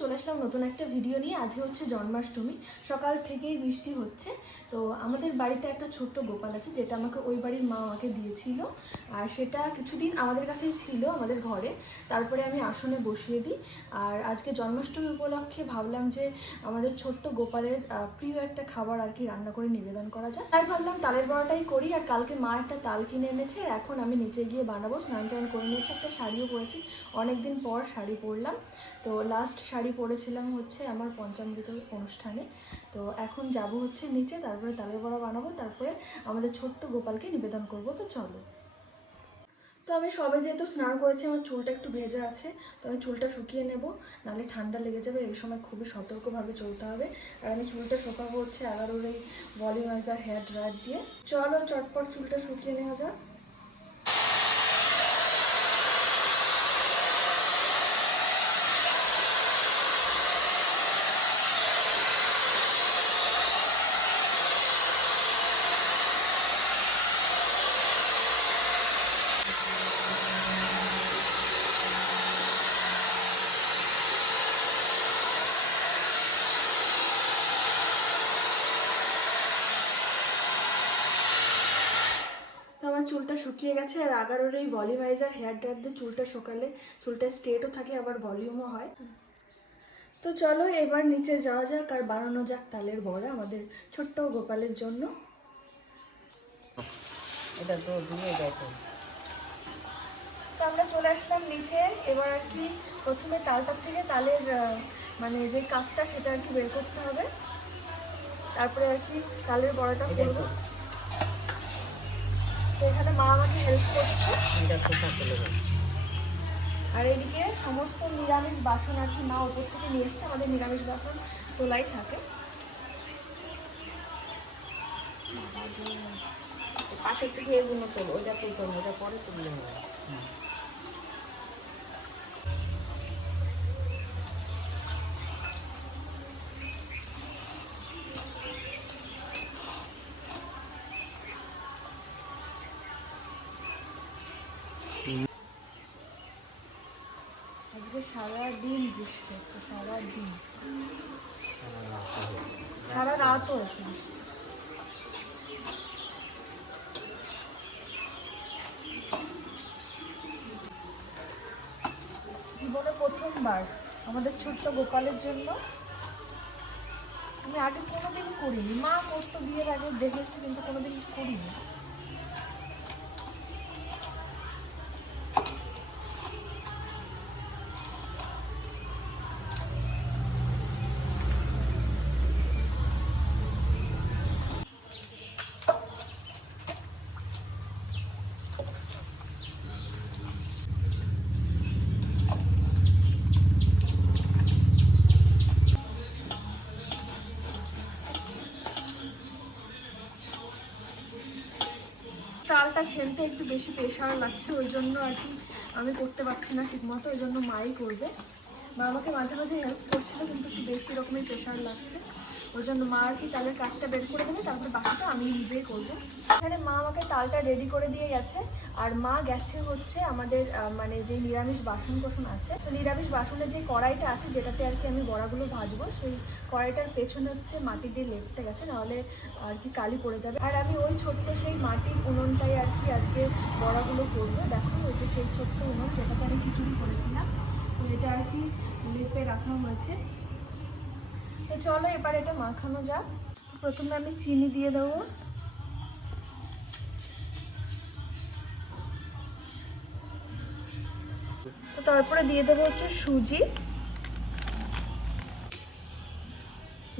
চলে আসলাম নতুন একটা ভিডিও নিয়ে। আজকে হচ্ছে জন্মাষ্টমী, সকাল থেকেই বৃষ্টি হচ্ছে। তো আমাদের বাড়িতে একটা ছোট্ট গোপাল আছে, যেটা আমাকে ওই বাড়ির মা আমাকে দিয়েছিল। আর সেটা কিছুদিন আমাদের কাছেই ছিল, আমাদের ঘরে। তারপরে আমি আসনে বসিয়ে দিই। আর আজকে জন্মাষ্টমী উপলক্ষে ভাবলাম যে আমাদের ছোট্ট গোপালের প্রিয় একটা খাবার আর কি রান্না করে নিবেদন করা যায় তাই ভাবলাম তালের বড়াটাই করি, আর কালকে মা একটা তাল কিনে এনেছে। এখন আমি নিচে গিয়ে বানাবো। স্নান টান করে নিয়েছি, একটা শাড়িও পরেছি। অনেকদিন পর শাড়ি পরলাম। তো লাস্ট শাড়ি পরেছিলাম হচ্ছে আমার পঞ্চামৃত অনুষ্ঠানে। তো এখন যাব হচ্ছে নিচে, তারপরে তালের বড়া বানাবো, তারপরে আমাদের ছোট্ট গোপালকে নিবেদন করব। তো চলো। তো আমি সবে যেহেতু স্নান করেছি, আমার চুলটা একটু ভেজা আছে, তো আমি চুলটা শুকিয়ে নেব, নাহলে ঠান্ডা লেগে যাবে, এই সময় খুবই সতর্কভাবে চলতে হবে। আর আমি চুলটা শুকাবো হচ্ছে এগারোর এই ভলিউমাইজার হেয়ার ড্রায়ার দিয়ে। চলো চটপট চুলটা শুকিয়ে নেওয়া যাক তো আমার চুলটা শুকিয়ে গেছে আর আগারোর এই ভলিউমাইজার হেয়ার ড্রায়ার দিয়ে চুলটা শুকালে চুলটা স্ট্রেটও থাকে আবার ভলিউমও হয়। তো চলো এবার নিচে যাওয়া যাক আর বানানো যাক তালের বড়া আমাদের ছোট্ট গোপালের জন্য। এটা তো দিয়ে তো আমরা চলে আসলাম নিচে এবার আর কি প্রথমে তালটার থেকে তালের মানে যে কাপটা সেটা আর কি বের করতে হবে। তারপরে আর কি তালের বড়াটা করব। তো এখানে মা আমাকে হেল্প করছে। আর এদিকে সমস্ত নিরামিষ বাসন আর কি মা ওপর থেকে নিয়ে এসছে আমাদের নিরামিষ বাসন তোলাই থাকে। পাশের থেকে এগুলো তোলো ওইটা তুলতে ওটা পরে তুললে হবে। সারা রাতও জীবনে প্রথমবার আমাদের ছোট্ট গোপালের জন্য। আমি আগে কোনোদিন করিনি। মা করতো বিয়ের আগে দেখেছি, কিন্তু কোনোদিন করিনি। তালটা ছেলতে একটু বেশি প্রেশার লাগছে, ওই জন্য আর কি আমি করতে পারছি না ঠিকমতো, ওই জন্য মাই করবে। বা আমাকে মাঝে মাঝে হেল্প করছিল, কিন্তু একটু বেশি রকমের প্রেশার লাগছে। ওই জন্য মা আর কি তালের কাঠটা বের করে দেবে, তারপরে বাকিটা আমি নিজেই করব। এখানে মা আমাকে তালটা রেডি করে দিয়ে গেছে, আর মা গেছে হচ্ছে আমাদের মানে যে নিরামিষ বাসন কোসন আছে, তো নিরামিষ বাসনের যে কড়াইটা আছে, যেটাতে আর কি আমি বড়াগুলো ভাজবো, সেই কড়াইটার পেছনে হচ্ছে মাটি দিয়ে লেপতে গেছে, নাহলে আর কি কালি পড়ে যাবে। আর আমি ওই ছোট্ট সেই মাটির উনুনটাই আর কি আজকে বড়াগুলো করব। দেখো, ওই যে সেই ছোট্ট উনুন, যেটাতে আমি খিচুড়ি করেছিলাম, তো এটা আর কি লেপে রাখা হয়েছে। তো চলো এবার এটা মাখানো যাক। প্রথমে আমি চিনি দিয়ে দেবো। তো তারপরে দিয়ে দেবো হচ্ছে সুজি।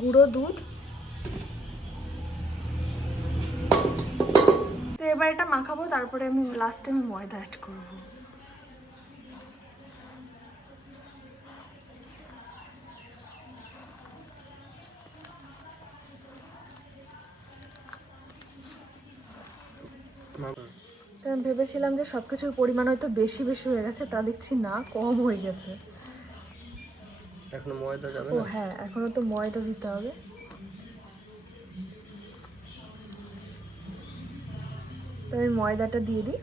গুঁড়ো দুধ। তো এবার এটা মাখাবো, তারপরে আমি লাস্টে আমি ময়দা অ্যাড করব। তো আমি ভেবেছিলাম যে সব কিছুর পরিমাণ হয়তো বেশি বেশি হয়ে গেছে তা দেখছি না কম হয়ে গেছে। এখনও ময়দা যাবে ও হ্যাঁ এখনও তো ময়দা দিতে হবে। তো আমি ময়দাটা দিয়ে দিই।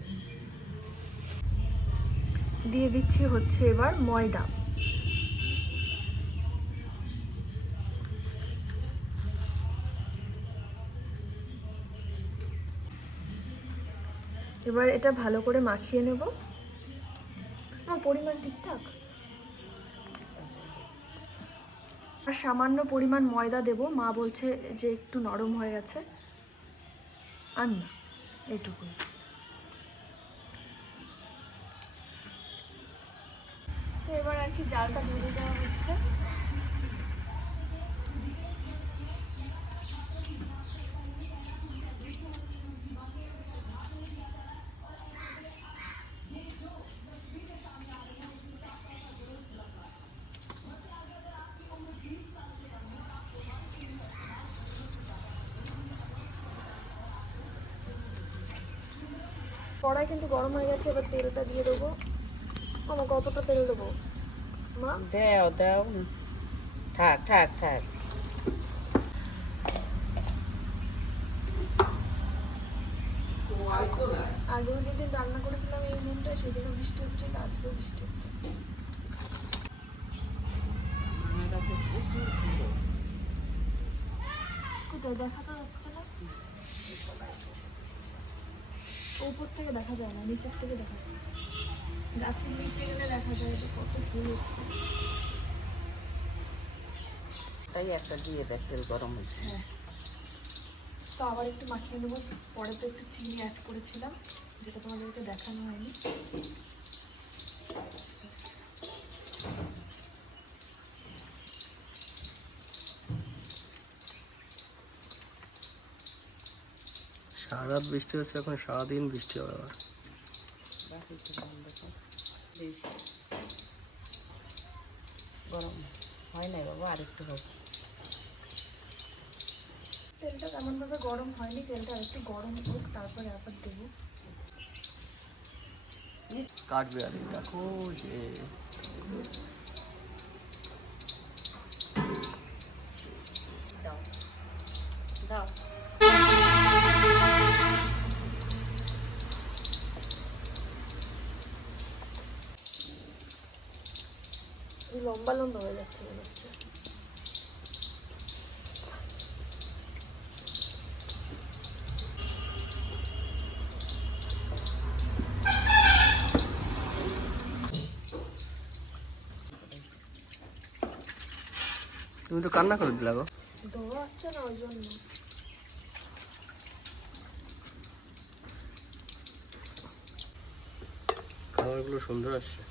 দিয়ে দিচ্ছি হচ্ছে এবার ময়দা। এবার এটা ভালো করে মাখিয়ে নেব। না পরিমাণ ঠিকঠাক। আর সামান্য পরিমাণ ময়দা দেব। মা বলছে যে একটু নরম হয়ে গেছে। আর না এইটুকুই তো এবার আর কি জালটা ধরে দেওয়া হচ্ছে। কড়াই কিন্তু গরম হয়ে গেছে এবার তেলটা দিয়ে দেবো। আমার কতটা তেল দেবো। মা? দাও দাও। থাক থাক থাক। আগেও যেদিন রান্না করেছিলাম এই মুনটা সেদিনও বৃষ্টি হচ্ছিল আজকেও বৃষ্টি হচ্ছে। কোথায়? দেখা তো যাচ্ছে না উপর থেকে দেখা যায় না নিচের থেকে দেখা যায় গাছের নিচে গেলে দেখা যায় যে কত ফুল হচ্ছে। তাই একটা দিয়ে দেখ তেল গরম হয়েছে। হ্যাঁ। তো আবার একটু মাখিয়ে নেব। পরে তো একটু চিনি অ্যাড করেছিলাম যেটা তোমাদেরকে দেখানো হয়নি। সারা রাত বৃষ্টি হচ্ছে এখন সারাদিন বৃষ্টি হবে আবার। গরম হয় নাই বাবা আরেকটু হোক তেলটা তেমনভাবে গরম হয়নি তেলটা আরেকটু গরম হোক তারপরে আবার দেবো। কাটবে আর দেখো লম্বা লম্বা হয়ে যাচ্ছে মনে হচ্ছে। তুমি তো কান্না করে দিলা গো। ধোয়া হচ্ছে না ওই জন্য? খাবারগুলো সুন্দর আসছে।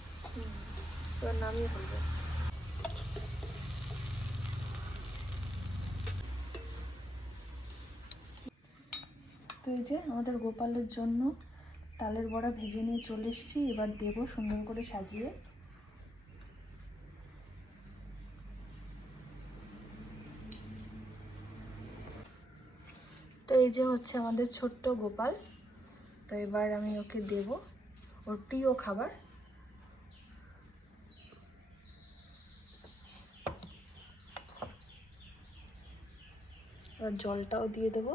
নামিয়ে ফেলব। যে আমাদের গোপালের জন্য তালের বড়া ভেজে নিয়ে চলে এসেছি। এবার দেবো সুন্দর করে সাজিয়ে। তো এই যে হচ্ছে আমাদের ছোট্ট গোপাল। তো এবার আমি ওকে দেব ওর প্রিয় খাবার। জলটাও দিয়ে দেবো।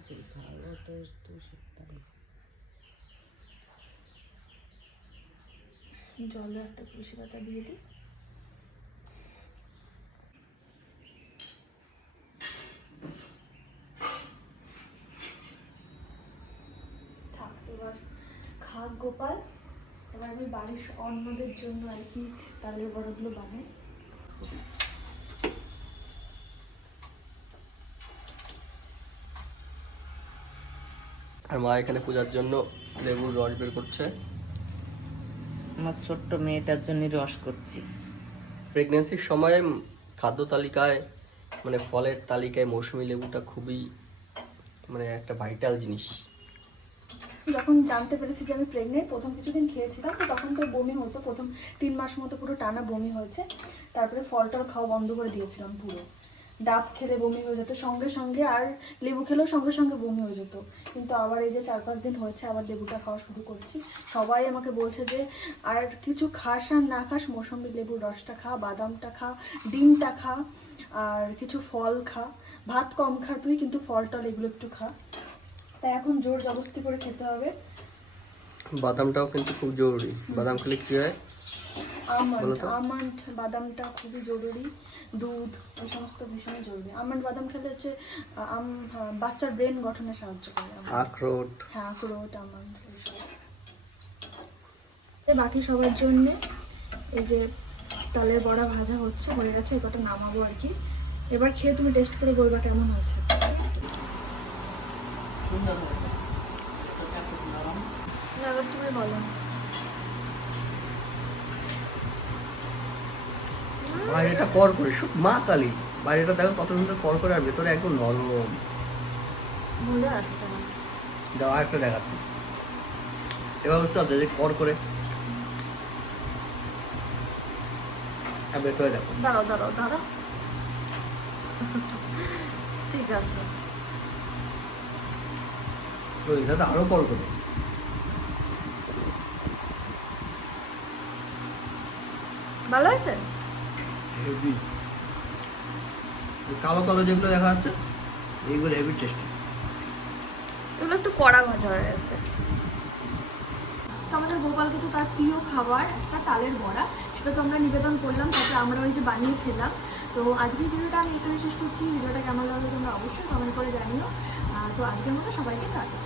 ও তো একটু শুকনো। জলে একটা তুলসী পাতা দিয়ে দিই থাক এবার খাক গোপাল। এবার আমি বাড়ির অন্যদের জন্য আর কি তালের বড়গুলো বানাই। আর মা এখানে পূজার জন্য লেবুর রস বের করছে। আমার ছোট্ট মেয়েটার জন্য রস করছি। প্রেগনেন্সির সময় খাদ্য তালিকায় মানে ফলের তালিকায় মৌসুমী লেবুটা খুবই মানে একটা ভাইটাল জিনিস। যখন জানতে পেরেছি যে আমি প্রেগনেন্ট প্রথম কিছুদিন খেয়েছিলাম তো তখন তো বমি হতো। প্রথম তিন মাস মতো পুরো টানা বমি হয়েছে। তারপরে ফল টল খাওয়া বন্ধ করে দিয়েছিলাম পুরো। ডাব খেলে বমি হয়ে যেত। সঙ্গে সঙ্গে আর লেবু খেলেও সঙ্গে সঙ্গে বমি হয়ে যেত। কিন্তু আবার এই যে চার পাঁচ দিন হয়েছে আবার লেবুটা খাওয়া শুরু করছি। সবাই আমাকে বলছে যে, আর কিছু খাস আর না খাস, মৌসম্বি লেবুর রসটা খা, বাদামটা খা, ডিমটা খা, আর কিছু ফল খা। ভাত কম খা তুই, কিন্তু ফল টল এগুলো একটু খা। তাই এখন জোর জবস্তি করে খেতে হবে। বাদামটাও কিন্তু খুব জরুরি। বাদাম খেলে কি হয়? আমন্ড আমন্ড বাদামটা খুবই জরুরি দুধ ওই সমস্ত ভীষণই জরুরি। আমন্ড বাদাম খেলে হচ্ছে আম বাচ্চার ব্রেন গঠনে সাহায্য করে আখরোট। হ্যাঁ আখরোট আমন্ড বাকি সবার জন্য এই যে তালের বড়া ভাজা হচ্ছে হয়ে গেছে এই কটা নামাবো আর কি। এবার খেয়ে তুমি টেস্ট করে বলবা কেমন হয়েছে? সুন্দর না, এবার তুমি বলো। বাইরেটা কর করে শুধু মা কালী। বাইরেটা দেখো কত সুন্দর কর করে আর ভেতরে একদম নরম। একটা দেখাচ্ছি। এবার বুঝতে পারছ যে কর করে। আর ভেতরে দেখো। দাঁড়াও দাঁড়াও দাঁড়াও। ঠিক আছে। তো এটা তো আরও কর করে। ভালো হয়েছে? হেভি। কালো কালো যেগুলো দেখা যাচ্ছে, এইগুলো হেভি টেস্টি এগুলো একটু কড়া ভাজা হয়ে গেছে। তো আমাদের গোপালকে তো তার প্রিয় খাবার, একটা তালের বড়া, সেটা তো আমরা নিবেদন করলাম, তারপরে আমরা ওই যে বানিয়ে খেলাম। তো আজকের ভিডিওটা আমি এখানে শেষ করছি। ভিডিওটা কেমন লাগল তোমরা অবশ্যই কমেন্ট করে জানিও। তো আজকের মতো সবাইকে টাটা